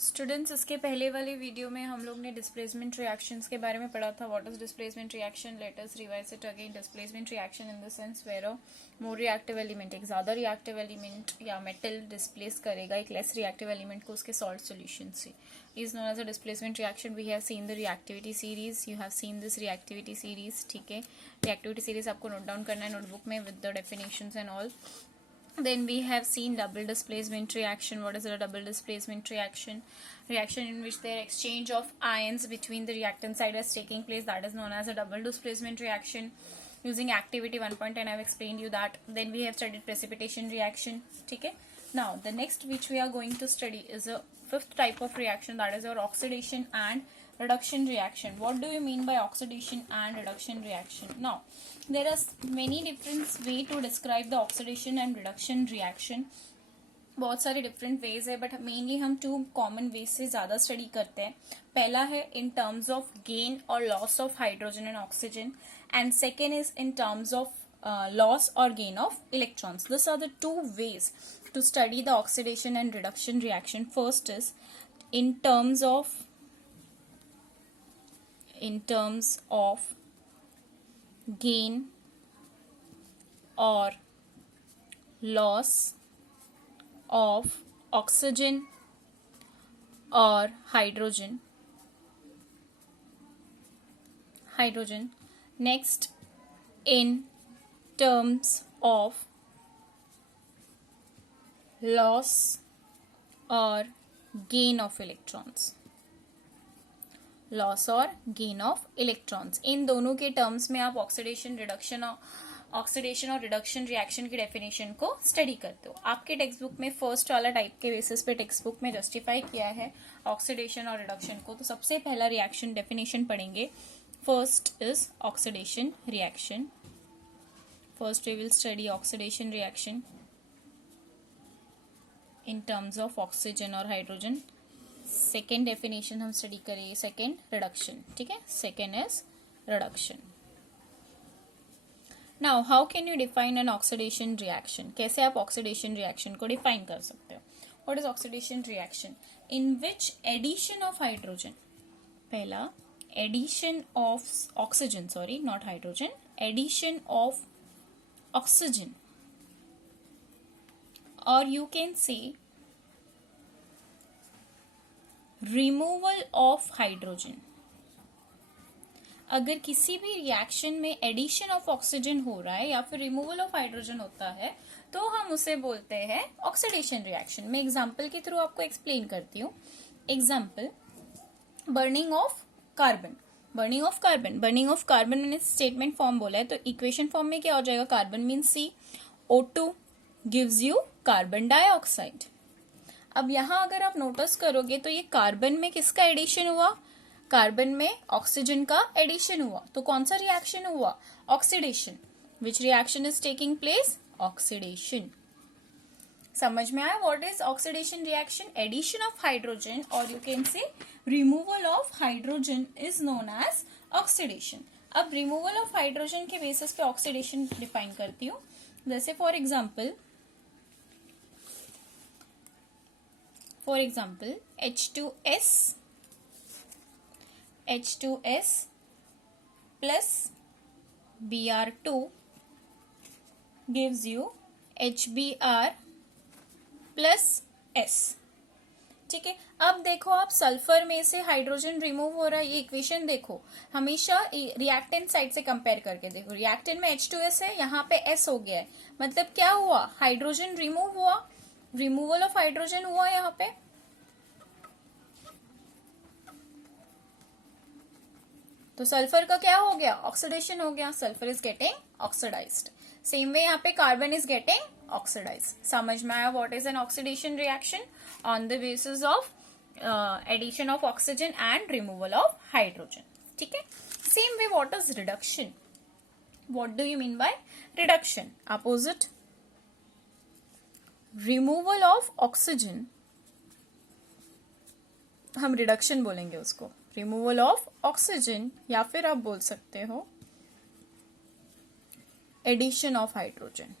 Students, इसके पहले वाले वीडियो में हम लोग ने डिस्प्लेसमेंट रिएक्शंस के बारे में पढ़ा था. What is displacement reaction? Let us revise it again. Displacement reaction in the sense where a more reactive element, एक ज्यादा रिएक्टिव एलिमेंट या मेटल डिस्प्लेस करेगा एक लेस रिएक्टिव एलिमेंट को उसके सॉल्ट सॉल्यूशन से, is known as a displacement reaction. We have seen the reactivity series. You have seen this reactivity series. ठीक है, रिएक्टिविटी सीरीज आपको नोट डाउन करना है नोटबुक में with the definitions and all. Then we have seen double displacement reaction. What is a double displacement reaction? Reaction in which there exchange of ions between the reactant side is taking place. That is known as a double displacement reaction. Using activity 1.10, I have explained you that. Then we have studied precipitation reaction. Okay. Now the next which we are going to study is a fifth type of reaction, that is our oxidation and reduction reaction. What do you mean by oxidation and reduction reaction? Now there are many different way to describe the oxidation and reduction reaction. बहुत सारे different ways है, but mainly हम two common veg से ज्यादा study करते हैं. पहला है इन टर्म्स ऑफ गेन और loss of hydrogen and oxygen, and second is in terms of loss or gain of electrons. These are the two ways to study the oxidation and reduction reaction. First is in terms of gain or loss of oxygen or hydrogen. Next, in terms of loss or gain of electrons. Loss और gain of electrons, इन दोनों के terms में आप oxidation और reduction reaction की definition को study करते हो. आपके टेक्स्ट बुक में फर्स्ट वाला टाइप के बेसिस पे टेक्स्ट बुक में जस्टिफाई किया है ऑक्सीडेशन और रिडक्शन को. तो सबसे पहला रिएक्शन डेफिनेशन पढ़ेंगे. First is oxidation reaction. First we will study oxidation reaction in terms of oxygen और हाइड्रोजन. सेकेंड डेफिनेशन हम स्टडी करेंगे सेकेंड रिडक्शन. ठीक है, second is reduction. Now how can you define an oxidation reaction? कैसे आप oxidation reaction को define कर सकते हो? What is oxidation reaction? In which addition of hydrogen, पहला addition of oxygen, sorry not hydrogen, addition of oxygen, और you can say removal of hydrogen. अगर किसी भी रिएक्शन में एडिशन ऑफ ऑक्सीजन हो रहा है या फिर रिमूवल ऑफ हाइड्रोजन होता है तो हम उसे बोलते हैं ऑक्सीडेशन रिएक्शन. मैं एग्जांपल के थ्रू आपको एक्सप्लेन करती हूँ. Example, burning of carbon. Burning of carbon मैंने स्टेटमेंट फॉर्म बोला है, तो इक्वेशन फॉर्म में क्या हो जाएगा? Carbon means CO2 gives you carbon dioxide. अब यहां अगर आप नोटिस करोगे तो ये कार्बन में किसका एडिशन हुआ? कार्बन में ऑक्सीजन का एडिशन हुआ. तो कौन सा रिएक्शन हुआ? Oxidation. Which reaction is taking place? Oxidation. समझ में आया what is oxidation reaction? Addition of hydrogen और you can say removal of hydrogen is known as oxidation. अब रिमूवल ऑफ हाइड्रोजन के बेसिस पे ऑक्सीडेशन डिफाइन करती हूँ. जैसे for example H2S plus Br2 gives you HBr plus S. ठीक है, अब देखो आप सल्फर में से हाइड्रोजन रिमूव हो रहा है. ये इक्वेशन देखो, हमेशा रिएक्टेंट साइड से कंपेयर करके देखो. रिएक्टेंट में H2S है, यहाँ पे S हो गया है, मतलब क्या हुआ? हाइड्रोजन रिमूव हुआ, रिमूवल ऑफ हाइड्रोजन हुआ यहाँ पे. तो सल्फर का क्या हो गया? ऑक्सीडेशन हो गया. Sulphur is getting oxidised. Same way यहाँ पे कार्बन इज गेटिंग ऑक्सीडाइज्ड. समझ में आया what is an oxidation reaction? On the basis of addition of oxygen and removal of hydrogen. ठीक है, same way what is reduction? What do you mean by reduction? Opposite, removal of oxygen, हम reduction बोलेंगे उसको. Removal of oxygen, या फिर आप बोल सकते हो addition of hydrogen.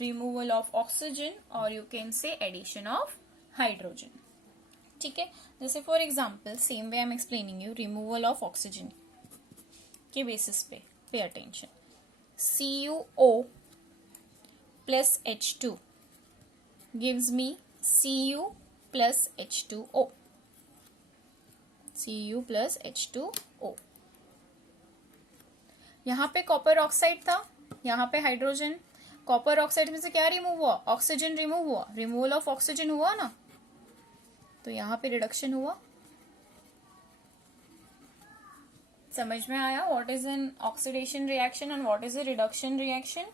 removal of oxygen, or you can say addition of hydrogen. ठीक है, जैसे for example same way I am explaining you removal of oxygen के बेसिस पे pay attention. CuO plus H2 gives me Cu plus H2O. Cu plus H2O. यहाँ पे copper oxide था, यहाँ पे हाइड्रोजन. कॉपर ऑक्साइड में से क्या रिमूव हुआ? ऑक्सीजन रिमूव हुआ. रिमूवल ऑफ ऑक्सीजन हुआ ना, तो यहाँ पे रिडक्शन हुआ. समझ में आया what is an oxidation reaction and what is a reduction reaction?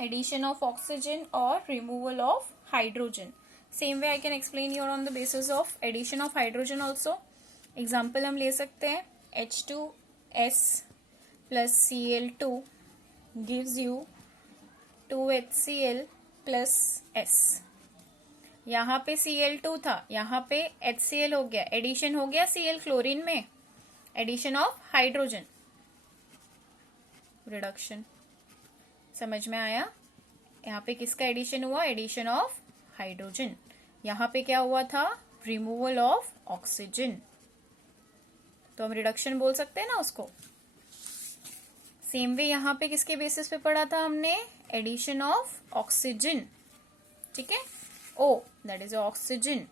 Addition of oxygen और removal of hydrogen. Same way I can explain you on the basis of addition of hydrogen also. Example हम ले सकते हैं. H2S plus Cl2 gives you 2HCl plus S. यहाँ पे Cl2 था, यहाँ पे HCl हो गया, एडिशन हो गया Cl क्लोरीन में, एडिशन ऑफ हाइड्रोजन, रिडक्शन. समझ में आया? यहाँ पे किसका एडिशन हुआ? Addition of hydrogen. यहाँ पे क्या हुआ था? Removal of oxygen. तो हम रिडक्शन बोल सकते हैं ना उसको. सेम वे यहाँ पे किसके बेसिस पे पढ़ा था हमने? Addition of oxygen. ठीक है, O दैट इज ऑक्सीजन,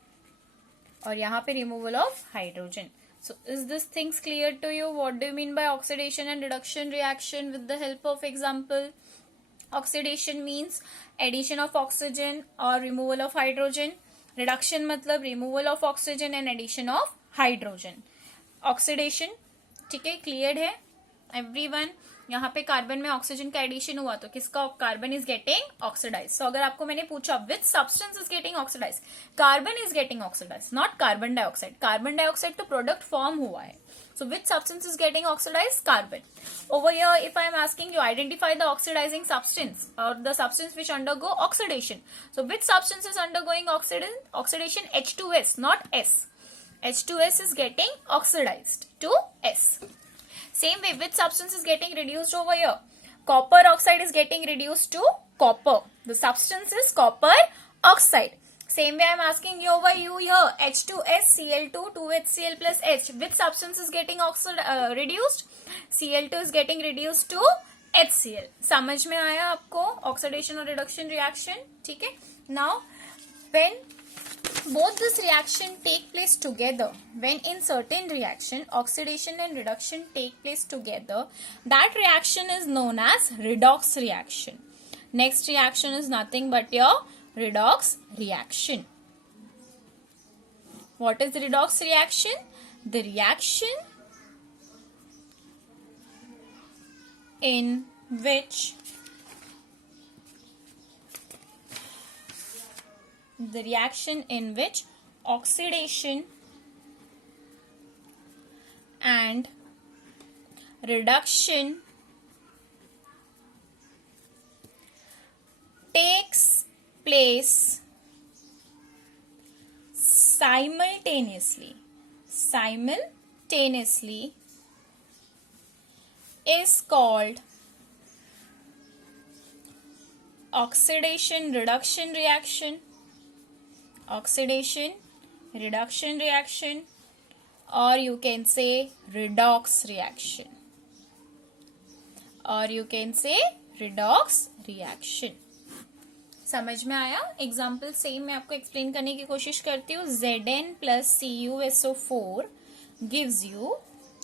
और यहाँ पे removal of hydrogen. So is this things clear to you? What do you mean by oxidation and reduction reaction with the help of example? Oxidation means addition of oxygen or removal of hydrogen. Reduction मतलब removal of oxygen and addition of hydrogen. Oxidation, ठीक है, cleared है everyone? यहाँ पे carbon में oxygen का addition हुआ तो किसका carbon is getting oxidise. So अगर आपको मैंने पूछा which substance is getting oxidise, carbon is getting oxidise, not carbon dioxide. Carbon dioxide तो प्रोडक्ट फॉर्म हुआ है. So which substance is getting oxidise? Carbon. Over here if I am asking you identify the oxidising substance और the substance which undergo oxidation. So which substance is undergoing oxidation? H2S, not S. H2S is getting oxidized to S. Same way, which substance is getting reduced over here? Copper oxide is getting reduced to copper. The substance is copper oxide. Same way I am asking you over you here. H2S, Cl2, 2HCl plus H. Which substance is getting reduced? Cl2 is getting reduced to HCl. समझ में आया आपको oxidation और reduction reaction? ठीक है. Now, when both this reaction take place together, when in certain reaction oxidation and reduction take place together, that reaction is known as redox reaction. Next reaction is nothing but your redox reaction. What is the redox reaction? The reaction in which oxidation and reduction takes place simultaneously is called oxidation reduction reaction, or you can say redox reaction. समझ में आया? Example same मैं आपको explain करने की कोशिश करती हूँ. Zn plus CuSO4 gives you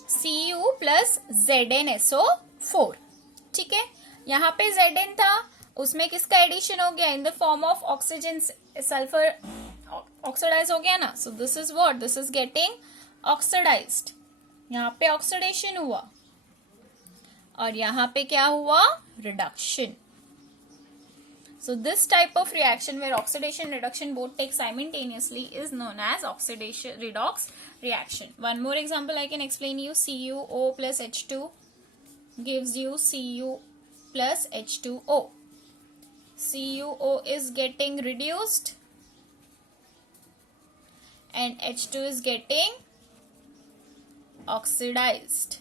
Cu plus ZnSO4. ठीक है, यहाँ पे Zn था, उसमें किसका एडिशन हो गया? In the form of oxygen, sulphur oxidise हो गया ना. So this is what? This is getting oxidised. यहाँ पे ऑक्सीडेशन हुआ और यहाँ पे क्या हुआ? Reduction. So this type of reaction where oxidation reduction both take simultaneously is known as oxidation redox reaction. One more example I can explain you. CuO plus H2 gives you Cu plus H2O. CuO is getting reduced and H2 is getting oxidized.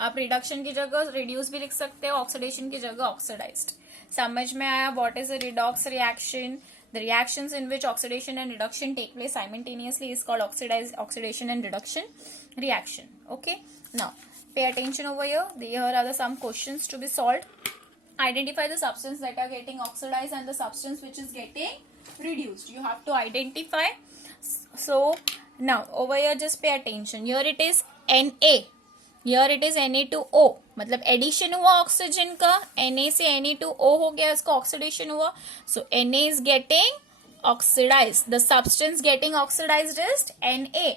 आप reduction की जगह reduce भी लिख सकते हो, oxidation की जगह oxidised. समझ में आया what is a redox reaction? The reactions in which oxidation and reduction take place simultaneously is called oxidation and reduction reaction. Okay. Now, pay attention over here. Here are some questions to be solved. Identify the substance that are getting oxidized and the substance which is getting reduced. You have to identify. So, now over here just pay attention. Here it is Na. Here it is Na2O, मतलब addition हुआ oxygen का, Na से Na2O हो गया, इसका oxidation हुआ. सो Na is getting oxidized. The substance getting oxidized is Na,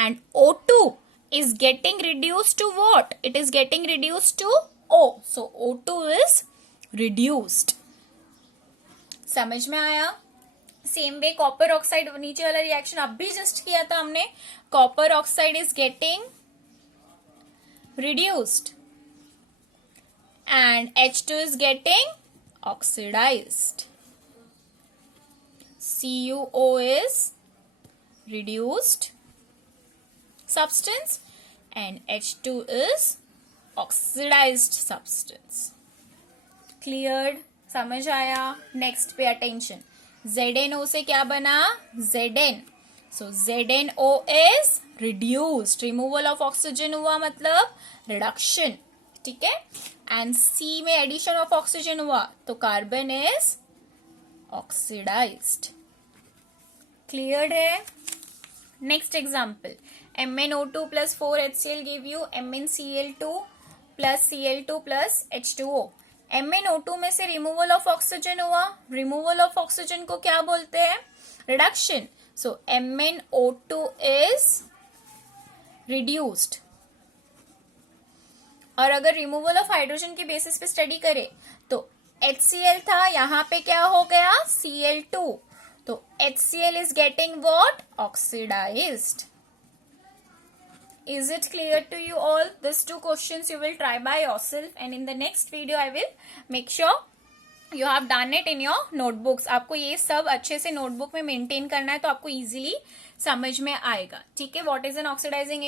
and O2 is getting reduced to what? It is getting reduced to O. So O2 is reduced. समझ में आया? Same way copper oxide, नीचे वाला reaction अभी just किया था हमने. Copper oxide is getting reduced and H2 is getting oxidized. CuO is reduced substance and H2 is oxidized substance. Cleared? समझ आया? Next pay attention. ZNO से क्या बना? Zn. So ZNO is reduced. Removal of oxygen हुआ मतलब reduction. ठीक है? And C में addition of oxygen हुआ तो carbon is oxidized. Cleared है? Next example. MnO2 plus 4HCl give you MnCl2 plus Cl2 plus H2O. MnO2 में से removal of oxygen हुआ. Removal of oxygen को क्या बोलते हैं? Reduction. So MnO2 is reduced. और अगर रिमूवल ऑफ हाइड्रोजन के बेसिस पे स्टडी करें तो HCl था, यहां पे क्या हो गया? Cl2. तो HCl is getting what? Oxidized. Is it clear to you all? These two questions you will try by yourself, and in the next video I will make sure you have done it in your notebooks. आपको ये सब अच्छे से notebook में maintain करना है तो आपको इजीली समझ में आएगा. ठीक है? What is an oxidising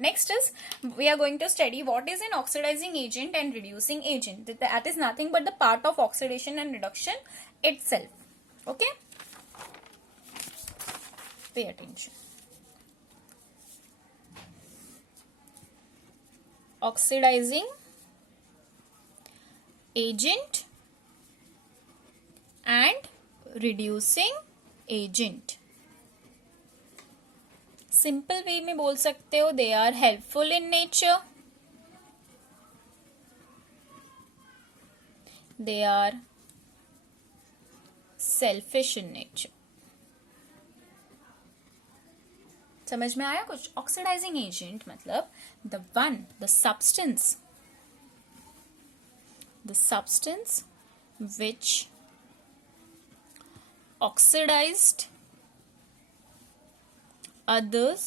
next is we are going to study what is an oxidising agent and reducing agent. That is nothing but the part of oxidation and reduction itself. Okay, pay attention. Oxidising agent and reducing agent. Simple way में बोल सकते हो they are helpful in nature, they are selfish in nature. समझ में आया कुछ? Oxidising agent मतलब the substance which oxidized others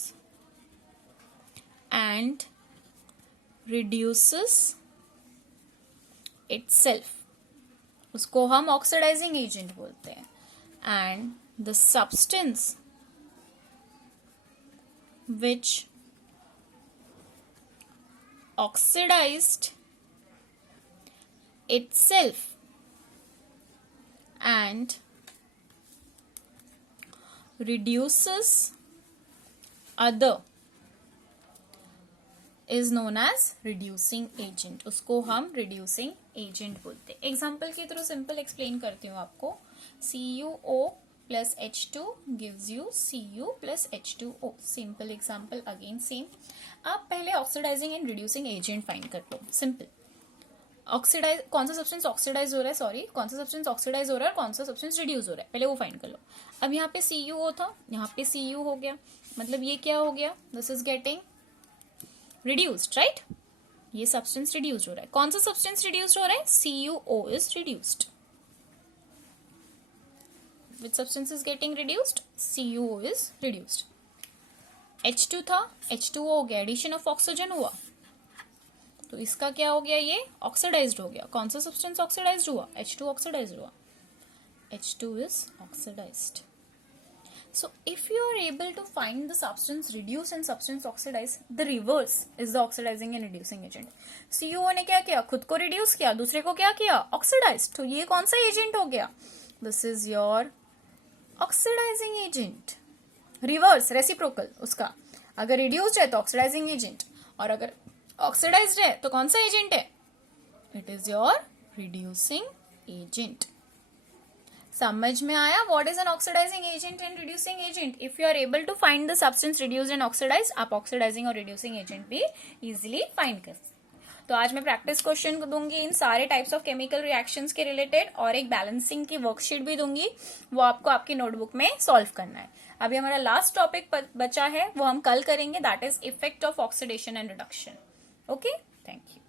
and reduces itself, उसको हम ऑक्सीडाइजिंग एजेंट बोलते हैं. And the substance which oxidized itself and reduces other is known as reducing agent. उसको हम reducing agent बोलते हैं. एग्जाम्पल के थ्रू सिंपल एक्सप्लेन करती हूँ आपको. CuO plus H2 gives you Cu plus H2O. Simple example again same. आप पहले oxidising and reducing agent find कर लो. सिंपल. ऑक्सीडाइज कौन सा सब्सटेंस ऑक्सीडाइज हो रहा है, सॉरी कौन सा सब्सटेंस ऑक्सीडाइज हो रहा है और कौन सा सब्सटेंस रिड्यूस हो रहा है, पहले वो फाइंड कर लो. अब यहाँ पे CuO था, यहाँ पे Cu हो गया, मतलब ये क्या हो गया? This is getting reduced, right? ये सब्सटेंस रिड्यूस्ड हो रहा है. कौन सा सब्सटेंस रिड्यूस्ड हो रहा है? CuO is reduced. Which substance is getting reduced? CuO is reduced. H2 था, H2O हो गया, एडिशन ऑफ ऑक्सीजन हुआ तो इसका क्या हो गया? ये ऑक्सीडाइज्ड हो गया. कौन सा सब्सटेंस ऑक्सीडाइज्ड हुआ? H2 ऑक्सीडाइज्ड हुआ. H2 is oxidized. So if you are able to find the substance reduce and substance oxidize, the reverse is the oxidizing and reducing agent. CO ने क्या किया, खुद को reduce किया, दूसरे को क्या किया, oxidized. तो ये कौन सा agent हो गया? This is your oxidizing agent. Reverse, reciprocal उसका. अगर reduced है तो oxidizing agent, और अगर oxidized है तो कौन सा agent है? It is your reducing agent. समझ में आया? What is an oxidizing agent and reducing agent? If you are able to find the substance reduced and oxidized, आप oxidizing और reducing agent भी easily find कर सकते। तो आज मैं प्रैक्टिस क्वेश्चन दूंगी इन सारे टाइप्स ऑफ केमिकल रिएक्शंस के रिलेटेड, और एक बैलेंसिंग की वर्कशीट भी दूंगी, वो आपको आपकी नोटबुक में सॉल्व करना है। अभी हमारा लास्ट टॉपिक बचा है, वो हम कल करेंगे, that is effect of oxidation and reduction. Okay, thank you.